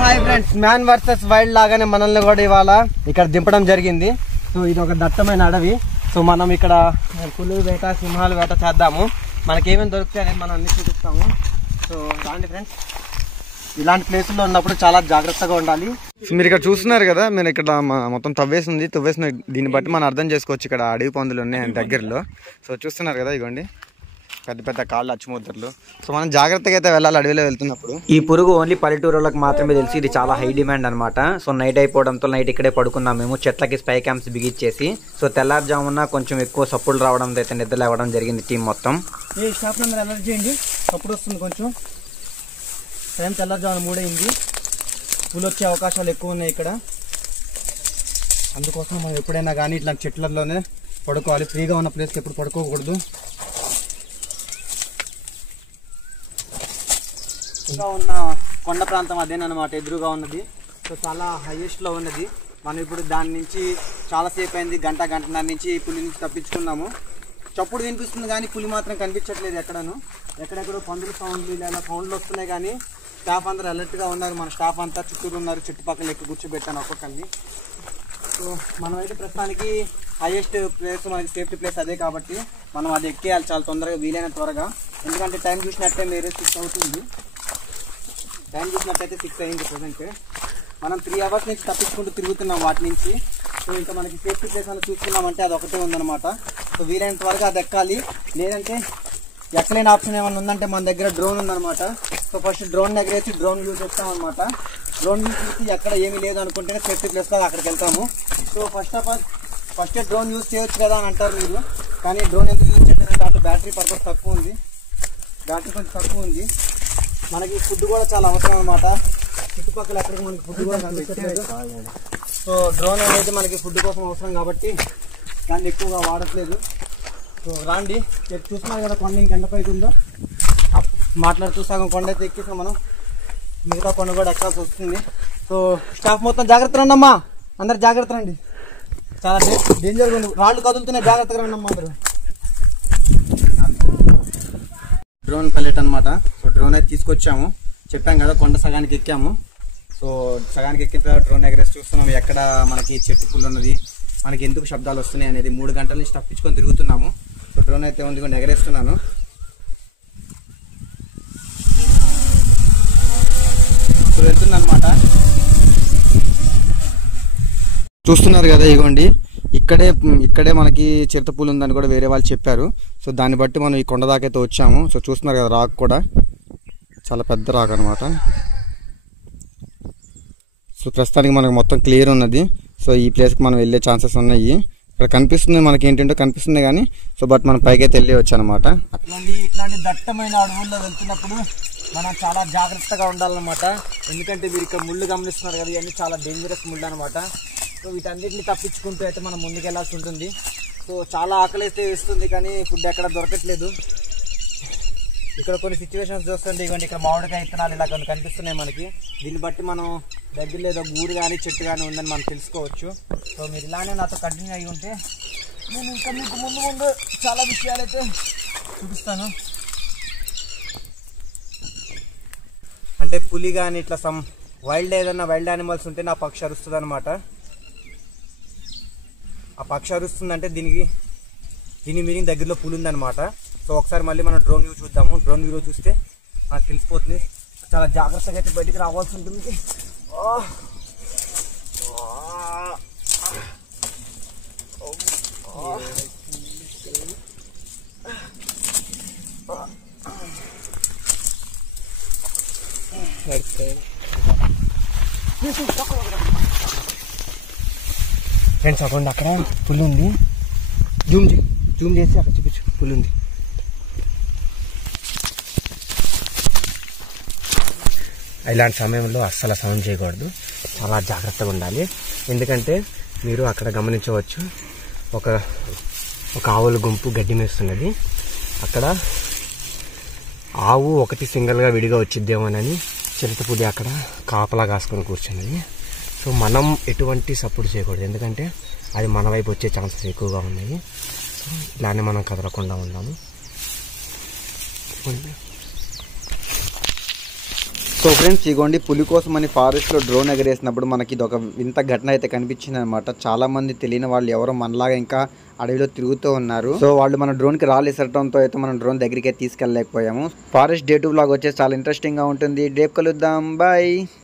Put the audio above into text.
Hi friends, man versus wild లాగానే మనల్ని కూడా ఇవాళ ఇక్కడ దింపడం జరిగింది. సో ఇది ఒక దట్టమైన అడవి. సో మనం ఇక్కడ పులి వేట, సింహాల వేట చేద్దాము. మనకేమేమి దొరుకుతాయి అనేది మనం అన్ని చూపిస్తాము. సో రాండి ఫ్రెండ్స్, ఇలాంటి ప్లేసుల్లో ఉన్నప్పుడు చాలా జాగ్రత్తగా ఉండాలి. మీరు ఇక్కడ చూస్తున్నారు కదా, మీరు ఇక్కడ మొత్తం తవ్వేసిన దీన్ని బట్టి మనం అర్థం చేసుకోవచ్చు ఇక్కడ అడవి పందులు ఉన్నాయి దగ్గరలో. సో చూస్తున్నారు కదా, ఇగోండి పెద్ద పెద్ద కాళ్ళు, అచ్చుముద్రలు. సో మనం జాగ్రత్తగా అయితే వెళ్ళాలి అడవిలో వెళ్తున్నప్పుడు. ఈ పురుగు ఓన్లీ పల్లెటూరులకు మాత్రమే తెలిసి ఇది చాలా హై డిమాండ్ అనమాట. సో నైట్ అయిపోవడంతో నైట్ ఇక్కడే పడుకున్నాం మేము, చెట్లకి స్పై క్యాంప్స్ బిగించేసి. సో తెల్లారుజామున కొంచెం ఎక్కువ సప్పులు రావడంతో అయితే నిద్రలు ఇవ్వడం జరిగింది టీం మొత్తం. ఈ స్టాఫ్ నెంబర్ అలర్ట్ చేయండి, సప్పుడు వస్తుంది కొంచెం. టైం తెల్లారుజామున 3 అయింది. పులి వచ్చే అవకాశాలు ఎక్కువ ఉన్నాయి ఇక్కడ. అందుకోసం మనం ఎప్పుడైనా కానీ ఇట్లా చెట్లలోనే పడుకోవాలి. ఫ్రీగా ఉన్న ప్లేస్కి ఎప్పుడు పడుకోకూడదు. ఇంకా ఉన్న కొండ ప్రాంతం అదేనమాట, ఎదురుగా ఉన్నది. సో చాలా హైయెస్ట్లో ఉన్నది. మనం ఇప్పుడు దాని నుంచి చాలాసేపు అయింది, గంటన్నర నుంచి పులి నుంచి తప్పించుకున్నాము. చప్పుడు వినిపిస్తుంది కానీ పులి మాత్రం కనిపించట్లేదు ఎక్కడను. ఎక్కడెక్కడో పందులు సౌండ్లు ఇలా సౌండ్లు వస్తున్నాయి కానీ స్టాఫ్ అందరూ అలర్ట్గా ఉన్నారు. మన స్టాఫ్ అంతా చుట్టూరు ఉన్నారు, చుట్టుపక్కల ఎక్కి కూర్చోబెట్టాను ఒక్కొక్కరిని. సో మనమైతే ప్రస్తుతానికి హైయెస్ట్ ప్లేస్, మనకి సేఫ్టీ ప్లేస్ అదే కాబట్టి మనం అది ఎక్కేయాలి చాలా తొందరగా, వీలైన త్వరగా. ఎందుకంటే టైం చూసినట్టే మీరు 6 అవుతుంది. టైం చూసినట్టయితే 6 అయింది ప్రజెంట్. మనం 3 అవర్స్ నుంచి తప్పించుకుంటూ తిరుగుతున్నాం వాటి నుంచి. సో ఇంకా మనకి సేఫ్టీ ప్లేస్ అని చూసుకున్నామంటే అది ఒకటే ఉందన్నమాట. సో వీలైన త్వరగా అది ఎక్కాలి. లేదంటే ఎక్కలేని ఆప్షన్ ఏమైనా ఉందంటే మన దగ్గర డ్రోన్ ఉందన్నమాట. సో ఫస్ట్ డ్రోన్ ఎగరేసి డ్రోన్ యూజ్ చేస్తామన్నమాట. డ్రోన్ యూజ్ చేసి ఎక్కడ ఏమీ లేదు అనుకుంటేనే సేఫ్టీ ప్లేస్లో అక్కడికి వెళ్తాము. సో ఫస్ట్ డ్రోన్ యూజ్ చేయొచ్చు కదా అని అంటారు మీరు, కానీ డ్రోన్ ఎందుకు యూజ్ చేయాలంటే దాంట్లో బ్యాటరీ పర్పస్ తక్కువ ఉంది, బ్యాటరీ కొంచెం తక్కువ ఉంది. మనకి ఫుడ్ కూడా చాలా అవసరం అనమాట. చుట్టుపక్కల ఎక్కడికి మనకి ఫుడ్ కూడా కనిపించట్లేదు. సో డ్రోన్ అనేది మనకి ఫుడ్ కోసం అవసరం కాబట్టి దాన్ని ఎక్కువగా వాడట్లేదు. సో రాండి, చూస్తున్నారు కదా కొండ ఇంక ఎండపైకి ఉందో. మాట్లాడుతూ సగం కొండ అయితే ఎక్కిస్తాం మనం, మిగతా కొండ కూడా ఎక్కాల్సి వస్తుంది. సో స్టాఫ్ మొత్తం జాగ్రత్త రండి అమ్మా, అందరు జాగ్రత్త రండి. చాలా డేంజర్గా ఉంది, రాళ్ళు కదులుతున్నాయి, జాగ్రత్తగా రండి అమ్మా అందరూ. డ్రోన్ పైలట్ అనమాట. సో డ్రోన్ అయితే తీసుకొచ్చాము, చెప్పాం కదా కొండ సగానికి ఎక్కాము. సో సగానికి ఎక్కిన తర్వాత డ్రోన్ ఎగరేసి చూస్తున్నాము ఎక్కడ మనకి చెట్టు పుల్లు ఉన్నది, మనకి ఎందుకు శబ్దాలు వస్తున్నాయి అనేది. 3 గంటల నుంచి తప్పించుకొని తిరుగుతున్నాము. సో డ్రోన్ అయితే ఉంది కొన్ని ఎగరేస్తున్నాను. సో వెళ్తుంది అనమాట. చూస్తున్నారు కదా, ఇగోండి ఇక్కడే మనకి చిరుతపులి ఉందని కూడా వేరే వాళ్ళు చెప్పారు. సో దాన్ని బట్టి మనం ఈ కొండ దాకైతే వచ్చాము. సో చూస్తున్నారు కదా, రాక్ కూడా చాలా పెద్ద రాక్ అనమాట. సో ప్రస్తుతానికి మనకు మొత్తం క్లియర్ ఉన్నది. సో ఈ ప్లేస్కి మనం వెళ్ళే ఛాన్సెస్ ఉన్నాయి. ఇక్కడ కనిపిస్తుంది మనకి ఏంటంటే కనిపిస్తుంది కానీ, సో బట్ మనం పైకైతే వెళ్ళి వచ్చాను అనమాట. ఇట్లాంటి దట్టమైన అడవుల్లో వెళ్తున్నప్పుడు మనం చాలా జాగ్రత్తగా ఉండాలన్నమాట. ఎందుకంటే మీరు ఇక్కడ ముళ్ళు గమనిస్తున్నారు కదా, ఇవన్నీ చాలా డేంజరస్ ముళ్ళు అనమాట. సో వీటన్నిటిని తప్పించుకుంటూ అయితే మనం ముందుకు వెళ్ళాల్సి ఉంటుంది. సో చాలా ఆకలి అయితే వేస్తుంది కానీ ఫుడ్ ఎక్కడ దొరకట్లేదు. ఇక్కడ కొన్ని సిచ్యువేషన్స్ చూస్తుంటే ఇవ్వండి, ఇక్కడ మామిడికాయ విత్తనాలు ఇలా కొన్ని కనిపిస్తున్నాయి మనకి. దీన్ని బట్టి మనం దగ్గరలో ఏదో ఊరు కానీ చెట్టు కానీ ఉందని మనం తెలుసుకోవచ్చు. సో మీరు ఇలానే నాతో కంటిన్యూ అయ్యి ఉంటే నేను ఇంకా మీకు ముందు చాలా విషయాలు అయితే చూపిస్తాను. అంటే పులి కానీ ఇట్లా ఏదన్నా వైల్డ్ యానిమల్స్ ఉంటే నా పక్షి అరుస్తుంది అనమాట. ఆ పక్షి అరుస్తుందంటే దీని మీనింగ్ దగ్గరలో పులి ఉందన్నమాట. సో ఒకసారి మళ్ళీ మనం డ్రోన్ వ్యూ చూద్దాము. డ్రోన్ వ్యూ చూస్తే నాకు తెలిసిపోతుంది. చాలా జాగ్రత్తగా అయితే బయటికి రావాల్సి ఉంటుంది. ఫ్రెండ్స్ అక్కడ అక్కడ పులి ఉంది, జూమ్ చేసి అక్కడ చూపించు, పులి ఉంది. ఇలాంటి సమయంలో అస్సలు సౌండ్ చేయకూడదు, చాలా జాగ్రత్తగా ఉండాలి. ఎందుకంటే మీరు అక్కడ గమనించవచ్చు ఒక ఆవుల గుంపు గడ్డి మేస్తున్నది. అక్కడ ఆవు ఒకటి సింగిల్గా విడిగా వచ్చిద్దేమోనని చిరుతపులి అక్కడ కాపలా కాసుకొని కూర్చున్నది. సో మనం ఎటువంటి సపోర్ట్ చేయకూడదు, ఎందుకంటే అది మన వైపు వచ్చే ఛాన్సెస్ ఎక్కువగా ఉన్నాయి. సో ఇలానే మనం కదలకుండా ఉందాము. సో ఫ్రెండ్స్ ఇగోండి పులి కోసం అని ఫారెస్ట్లో డ్రోన్ ఎగరేసినప్పుడు మనకి ఇది ఒక వింత ఘటన అయితే కనిపించింది అనమాట. చాలా మంది తెలియని వాళ్ళు ఎవరో మనలాగా ఇంకా అడవిలో తిరుగుతూ ఉన్నారు. సో వాళ్ళు మన డ్రోన్ కి రాళ్ళు ఇసరటంతో అయితే మనం డ్రోన్ దగ్గరికి తీసుకెళ్ళలేకపోయాము. ఫారెస్ట్ డే 2 వ్లాగ్ వచ్చేసి చాలా ఇంట్రెస్టింగ్ గా ఉంటుంది. రేపు కలుద్దాం, బాయ్.